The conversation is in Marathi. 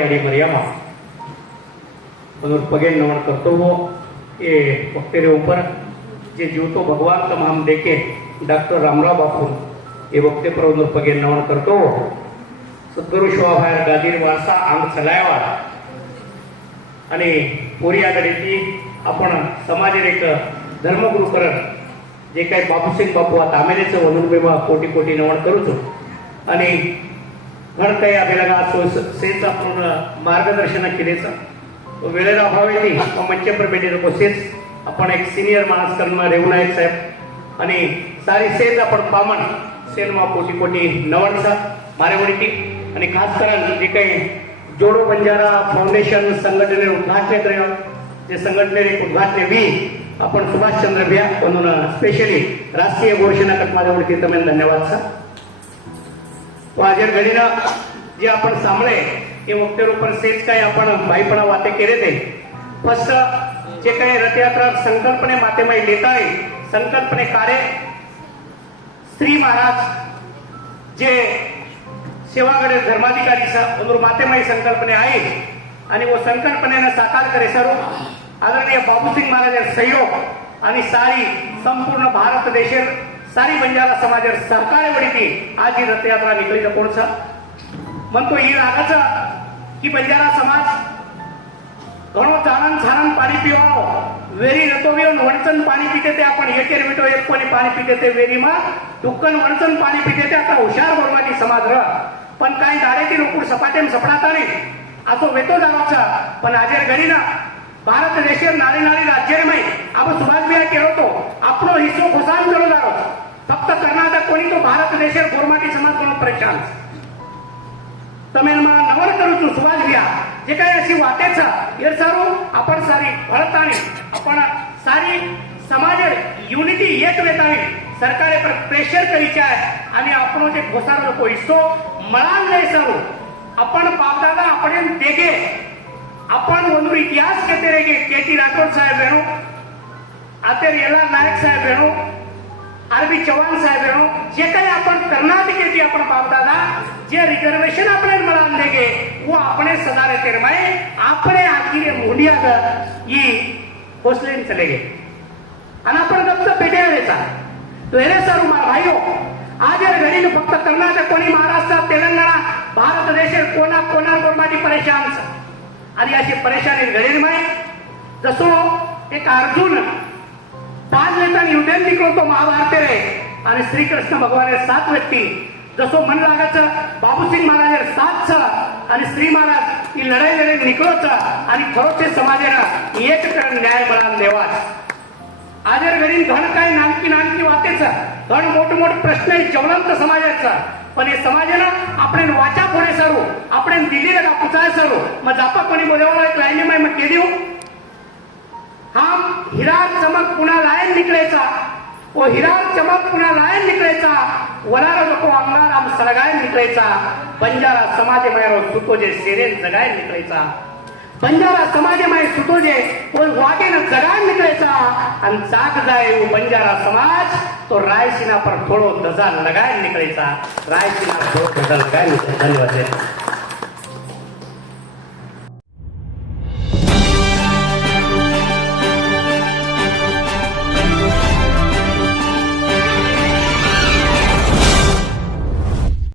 यारी मरियमा पगे नमन करतो वो ये वक्तेरे ऊपर जे जीवतो भगवान का हम देखे डॉक्टर रामराव बापू ये वक्ते पर पगे नमन करतो सद्गुरु शिवाबाहेर गादीर वारसा अंग चलायवार आणि पोरी आघाडी ती आपण समाजेर एक धर्मगुरु करत जे काही बापूसिंग बापू आता आमेलेचं वनून बेबा कोटी कोटी नमन करूचो आणि घण काही अभिलागा सेच आपण मार्गदर्शन केलेचं वेळेला अभाव येते मंचे पर भेटे नको सेच आपण एक सिनियर माणूस करणं रेवनायक साहेब आणि सारी सेच आपण पामन सेनमा कोटी कोटी नवनचा मारेवडीती आणि खास करून जे काही जोडो बंजारा फाउंडेशन संघटने उद्घाटने करेल जे संघटने उद्घाटने वी आपण सुभाषचंद्र भ्या म्हणून स्पेशली राष्ट्रीय घोषणा करत माझ्यावरती तुम्ही धन्यवाद सर तो आजर घडीनं जे आपण सांभळे हे मुख्य रूपात सेच काही आपण भाईपणा वाते केले ते फक्त जे काही रथयात्रा संकल्पने मातेमाई देता आहे संकल्पने कार्य श्री महाराज जे सेवागडे धर्माधिकारी अनुर मातेमाई संकल्पने आहे आणि वो संकल्पनेनं साकार करे सर्व आदरणीय बाबूसिंग महाराज सहयोग आणि सारी संपूर्ण भारत देशेर सारी बंजारा समाजेर सहकार्य वडीती आज ही रथयात्रा निघली तर कोणचा म्हणतो ही रागाचा की बंजारा समाज घणो चालन छानन पाणी पिवाव वेरी रतोवियो वणचन पाणी पिते ते आपण एकेर विटो एक कोणी पाणी पिते ते वेरी मा दुक्कन वणचन पाणी पिते ते आता हुशार बोलवाची समाज र पण काही दारेती लोक सपाटेम सपडाता नाही असो वेतो जावाचा पण आजेर घडी ना भारत देशेर नारी नारी राज्य में आपण सुभाष बिया केलो तो आपलो हिस्सो घुसान चलो जारो फक्त कर्नाटक कोणी तो भारत देशेर गोरमाटी समाज कोण परेशान तमेन मा नवर करू तू सुभाष बिया जे काही अशी वाटेचा एर सारू आपण सारी भरतानी आपण सारी समाजेर युनिटी एक वेतानी सरकारे पर प्रेशर करीचे आहे आणि आपण जे घोसार लोक हिस्सो मळान नाही सारू आपण बापदादा आपण देगे आपण वनूर इतिहास कहते रहे केटी राठौड़ साहेब बहनों आतेर येला नायक साहेब बहनों आरबी चव्हाण साहेब बहनों जे काही आपण कर्नाटकेची आपण बापदादा जे रिजर्वेशन अपने मळान देगे वो अपने सदा रहते रमाए अपने आखिर मुंडिया ये होस्टलेन चले गए आणि आपण गप्प पेटे व्हायचा तो हे सर मार भाईओ आज घडी फक्त कर्नाटक कोणी महाराष्ट्र तेलंगणा भारत देशेर कोणा कोणा गोरमाटी परेशान आणि अशी परेशानी घडेल माय जसो एक अर्जुन 5 लेतानी युद्धात निघलो तो महाभारत रे आणि श्रीकृष्ण भगवान 7 व्यक्ती जसो मन लागायचं बाबूसिंग महाराज 7 आणि श्री महाराज ही लढाई लढे निघलोच आणि खरोचे समाजाला एक करण न्याय मिळान देवाच आजर घडी घण काय नानकी नानकी वाटेच घण मोठ मोठ प्रश्न ज्वलंत समाजाचा पण हे समाजानं आपण वाचा कोणे सरू आपण दिल्लीला का पुचाय सरू मग जापा कोणी बोलवला एक लाईन में मैं केली हम हिरा चमक पुन्हा लायन निकलेचा वो हिरा चमक पुन्हा लायन निकलेचा वलारा लोक अंगार आम सळगायन निकलेचा बंजारा समाजमय सुतो जे सेरेन जगायन निकलेचा बंजारा समाजमय सुतो जे कोण वागेन जगायन निकलेचा आणि जाग जाय वो बंजारा समाज तो रायसीना पर थोड़ो दजा लगाए निकलेचा रायसीना थोड़ो दजा लगाए धन्यवाद।